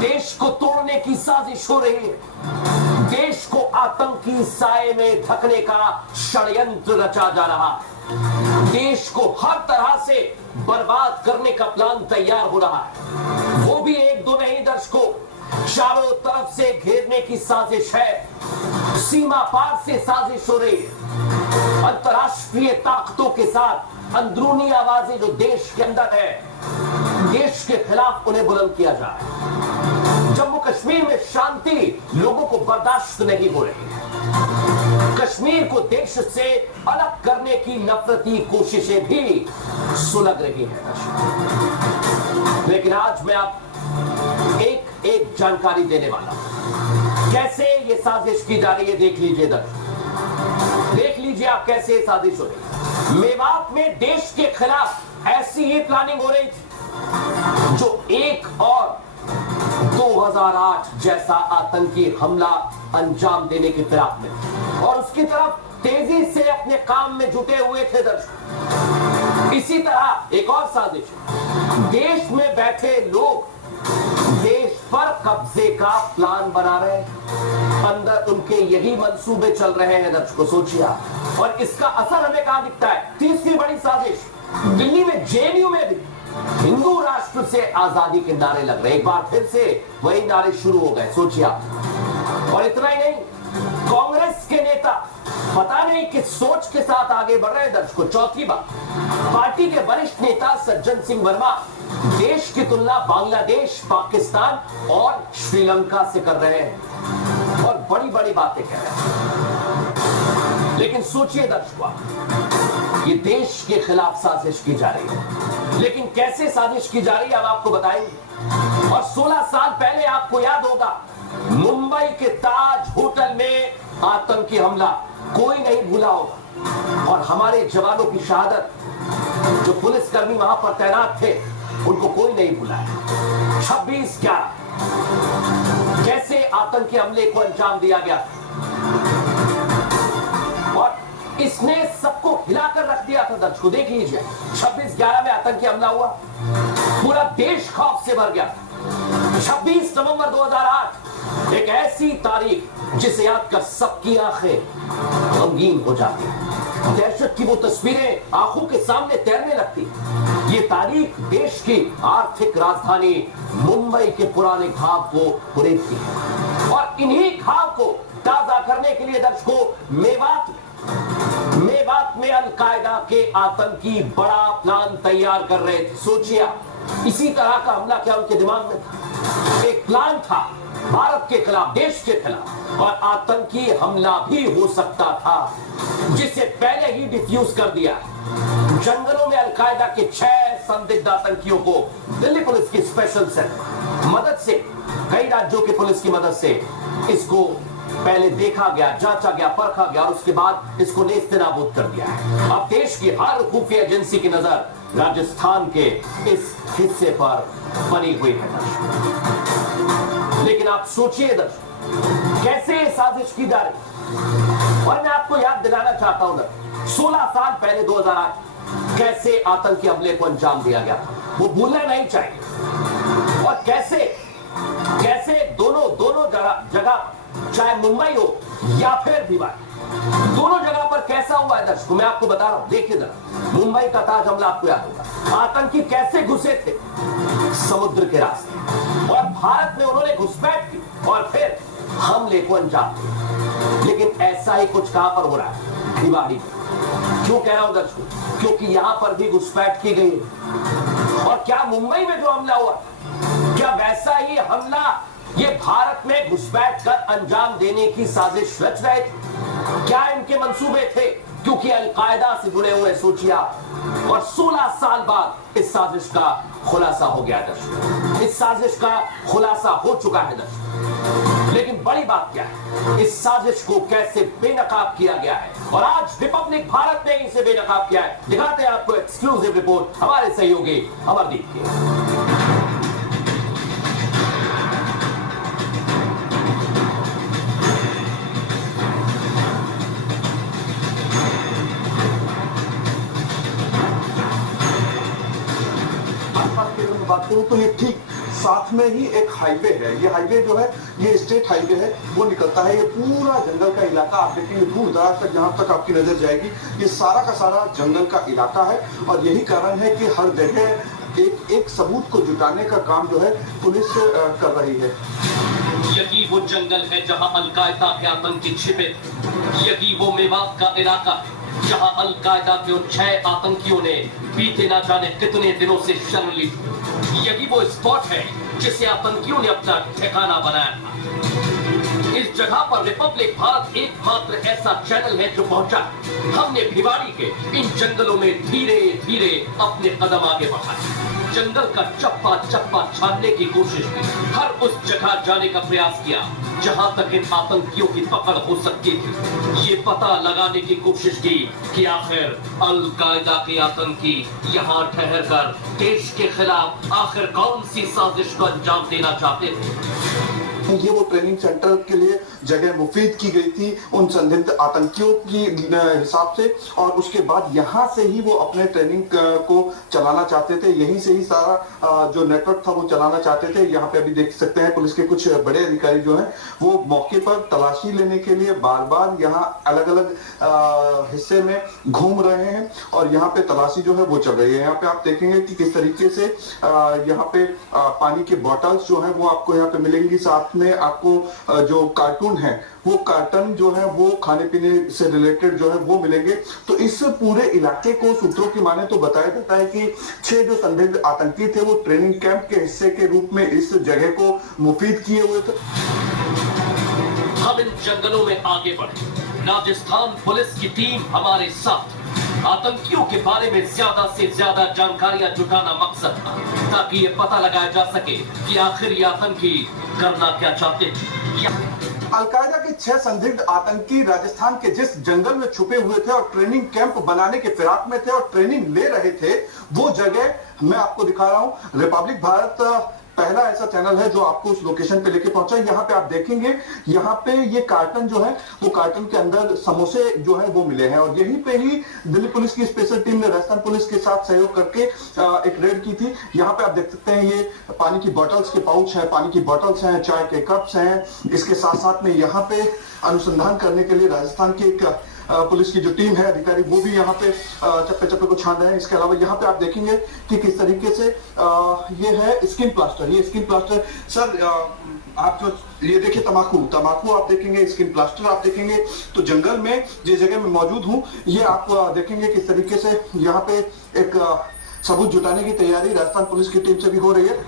देश को तोड़ने की साजिश हो रही है। देश को आतंकी साए में ढकने का षड्यंत्र रचा जा रहा है। देश को हर तरह से बर्बाद करने का प्लान तैयार हो रहा है। वो भी एक दो नहीं दर्शकों, चारों तरफ से घेरने की साजिश है। सीमा पार से साजिश हो रही है। अंतरराष्ट्रीय ताकतों के साथ अंदरूनी आवाजें जो देश के अंदर है, देश के खिलाफ उन्हें बुलंद किया जा रहा है। जम्मू कश्मीर में शांति लोगों को बर्दाश्त नहीं हो रही है। कश्मीर को देश से अलग करने की नफरती कोशिशें भी सुलग रही है। लेकिन आज मैं आप एक जानकारी देने वाला हूं, कैसे ये साजिश की जा रही है। देख लीजिए दर्शक, देख लीजिए आप कैसे ये साजिश हो रही है। मेवात में देश के खिलाफ ऐसी ही प्लानिंग हो रही थी जो एक और 2008 जैसा आतंकी हमला अंजाम देने की फिराक में, और उसकी तरफ तेजी से अपने काम में जुटे हुए थे दर्शक। इसी तरह एक और साजिश, देश में बैठे लोग देश पर कब्जे का प्लान बना रहे हैं। अंदर उनके यही मंसूबे चल रहे हैं दर्शकों, सोचिए। और इसका असर हमें कहां दिखता है। तीसरी बड़ी साजिश, दिल्ली में जेएनयू में भी हिंदू राष्ट्र से आजादी के नारे लग रहे। एक बार फिर से वही नारे शुरू हो गए, सोचिए आप। और इतना ही नहीं, कांग्रेस के नेता पता नहीं किस सोच के साथ आगे बढ़ रहे हैं दर्शकों। चौथी बात, पार्टी के वरिष्ठ नेता सज्जन सिंह वर्मा देश की तुलना बांग्लादेश, पाकिस्तान और श्रीलंका से कर रहे हैं और बड़ी बड़ी बातें कह रहे हैं। लेकिन सोचिए दर्शकों, ये देश के खिलाफ साजिश की जा रही है। लेकिन कैसे साजिश की जा रही है, हम आपको बताएंगे। और 16 साल पहले आपको याद होगा, मुंबई के ताज होटल में आतंकी हमला कोई नहीं भूला होगा। और हमारे जवानों की शहादत, जो पुलिसकर्मी वहां पर तैनात थे, उनको कोई नहीं भूला है। 26/11 कैसे आतंकी हमले को अंजाम दिया गया और इसने सबको हिलाकर रख दिया था दर्शकों। देख लीजिए, 26/11 में आतंकी हमला हुआ, पूरा देश खौफ से भर गया। 26 नवंबर 2008 एक ऐसी तारीख जिसे याद कर सबकी आंखें गमगीन हो जाती है। दहशत की वो तस्वीरें आंखों के सामने तैरने लगती। ये तारीख देश की आर्थिक राजधानी मुंबई के पुराने घाव को कुरेदती है। और इन्हीं घाव को ताजा करने के लिए दर्शकों मेवात में अल-कायदा के आतंकी बड़ा प्लान तैयार कर रहे थे। सोचिए, इसी तरह का हमला क्या उनके दिमाग में था। एक प्लान था भारत के खिलाफ, देश के खिलाफ, और आतंकी हमला भी हो सकता था जिसे पहले ही डिफ्यूज कर दिया। जंगलों में अल-कायदा के 6 संदिग्ध आतंकियों को दिल्ली पुलिस की स्पेशल सेल मदद से, कई राज्यों की पुलिस की मदद से इसको पहले देखा गया, जांचा गया, परखा गया और उसके बाद इसको नेस्तनाबूद कर दिया है। अब देश की हर खुफिया एजेंसी की नजर राजस्थान के इस हिस्से पर बनी हुई है। लेकिन आप सोचिए दर्शक, कैसे ये साजिश की जा रही। और मैं आपको याद दिलाना चाहता हूं, 16 साल पहले 2008 कैसे आतंकी हमले को अंजाम दिया गया, वो भूलना नहीं चाहिए। और कैसे दोनों जगह, चाहे मुंबई हो या फिर भिवानी, दोनों जगह पर कैसा हुआ है दर्शकों, मैं आपको बता रहा हूं। देखिए जरा, मुंबई का ताज हमला आपको याद होगा। आतंकी कैसे घुसे थे समुद्र के रास्ते, और भारत में उन्होंने घुसपैठ की और फिर हमले को अंजाम दिया। लेकिन ऐसा ही कुछ कहां पर हो रहा है, भिवानी में। क्यों कह रहा हूं दर्शकों, क्योंकि यहां पर भी घुसपैठ की गई। और क्या मुंबई में जो हमला हुआ, क्या वैसा ही हमला ये भारत में घुसपैठ कर अंजाम देने की साजिश रच रहे थे? क्या इनके मंसूबे थे? क्योंकि अल-कायदा से जुड़े हुए, सोचिए। और 16 साल बाद इस साजिश का खुलासा हो गया दर्शक, इस साजिश का खुलासा हो चुका है दर्शक। लेकिन बड़ी बात क्या है, इस साजिश को कैसे बेनकाब किया गया है, और आज रिपब्लिक भारत ने इसे बेनकाब किया है। दिखाते हैं आपको एक्सक्लूसिव रिपोर्ट हमारे सहयोगी अमरदीप की। बात करूं तो ये ठीक साथ में ही एक हाईवे है। ये हाईवे जो है ये स्टेट हाईवे है, वो निकलता है। ये पूरा जंगल का इलाका आप देखेंगे दूर दराज तक, जहां तक आपकी नजर जाएगी ये सारा का सारा जंगल का इलाका है। और यही कारण है कि हर जगह एक एक सबूत को जुटाने का काम जो है पुलिस कर रही है। यही वो जंगल है जहां अलकायदा के आतंकी छिपे। यही वो मेवात का इलाका है जहां अलकायदा के उन 6 आतंकियों ने बीते ना जाने कितने दिनों से शरण ली। यही वो स्पॉट है जिसे आतंकियों ने अपना ठिकाना बनाया था। इस जगह पर रिपब्लिक भारत एकमात्र ऐसा चैनल है जो पहुंचा। हमने भिवाड़ी के इन जंगलों में धीरे धीरे अपने कदम आगे बढ़ाए, जंगल का चप्पा चप्पा छानने की कोशिश की, हर उस जगह जाने का प्रयास किया जहां तक इन आतंकियों की पकड़ हो सकती थी। ये पता लगाने की कोशिश की कि आखिर अल-कायदा के आतंकी यहां ठहर कर देश के खिलाफ आखिर कौन सी साजिश को अंजाम देना चाहते थे। ये वो ट्रेनिंग सेंटर के लिए जगह मुफीद की गई थी उन संदिग्ध आतंकियों की हिसाब से, और उसके बाद यहाँ से ही वो अपने ट्रेनिंग को चलाना चाहते थे। यहीं से ही सारा जो नेटवर्क था वो चलाना चाहते थे। यहाँ पे अभी देख सकते हैं पुलिस के कुछ बड़े अधिकारी जो हैं वो मौके पर तलाशी लेने के लिए बार बार यहाँ अलग अलग हिस्से में घूम रहे हैं और यहाँ पे तलाशी जो है वो चल रही है। यहाँ पे आप देखेंगे कि किस तरीके से यहाँ पे पानी के बॉटल्स जो है वो आपको यहाँ पे मिलेंगी, साथ में आपको जो कार्टून है वो कार्टन जो है वो खाने पीने से रिलेटेड जो है वो मिलेंगे। तो इस पूरे इलाके को सूत्रों की माने तो बताया जाता है कि 6 जो संदिग्ध आतंकी थे वो ट्रेनिंग कैंप के हिस्से के रूप में इस जगह को मुफीद किए हुए थे। हम इन जंगलों में आगे बढ़े, राजस्थान पुलिस की टीम हमारे साथ। आतंकियों के बारे में ज्यादा से ज्यादा जानकारियां जुटाना मकसद था, ताकि ये पता लगाया जा सके कि आखिर ये आतंकी करना क्या चाहते थे। अलकायदा के 6 संदिग्ध आतंकी राजस्थान के जिस जंगल में छुपे हुए थे और ट्रेनिंग कैंप बनाने के फिराक में थे और ट्रेनिंग ले रहे थे, वो जगह मैं आपको दिखा रहा हूं। रिपब्लिक भारत पहला ऐसा चैनल है जो आपको उस लोकेशन पे लेके पहुंचा। यहाँ पे आप देखेंगे, यहाँ पे ये कार्टन जो है वो कार्टन के अंदर समोसे जो है वो मिले हैं, और यहीं पे ही दिल्ली पुलिस की स्पेशल टीम ने राजस्थान पुलिस के साथ सहयोग करके एक रेड की थी। यहाँ पे आप देख सकते हैं ये पानी की बॉटल्स के पाउच है, पानी की बॉटल्स हैं, चाय के कप्स हैं। इसके साथ साथ में यहाँ पे अनुसंधान करने के लिए राजस्थान की एक पुलिस की जो टीम है अधिकारी वो भी यहाँ पे चप्पे चप्पे को छान रहे हैं। इसके अलावा यहाँ पे आप देखेंगे कि किस तरीके से ये है स्किन प्लास्टर। ये स्किन प्लास्टर सर आप जो ये देखिए तमाकू आप देखेंगे, स्किन प्लास्टर आप देखेंगे। तो जंगल में जिस जगह में मौजूद हूँ ये आप देखेंगे किस तरीके से यहाँ पे एक सबूत जुटाने की तैयारी राजस्थान पुलिस की टीम से भी हो रही है।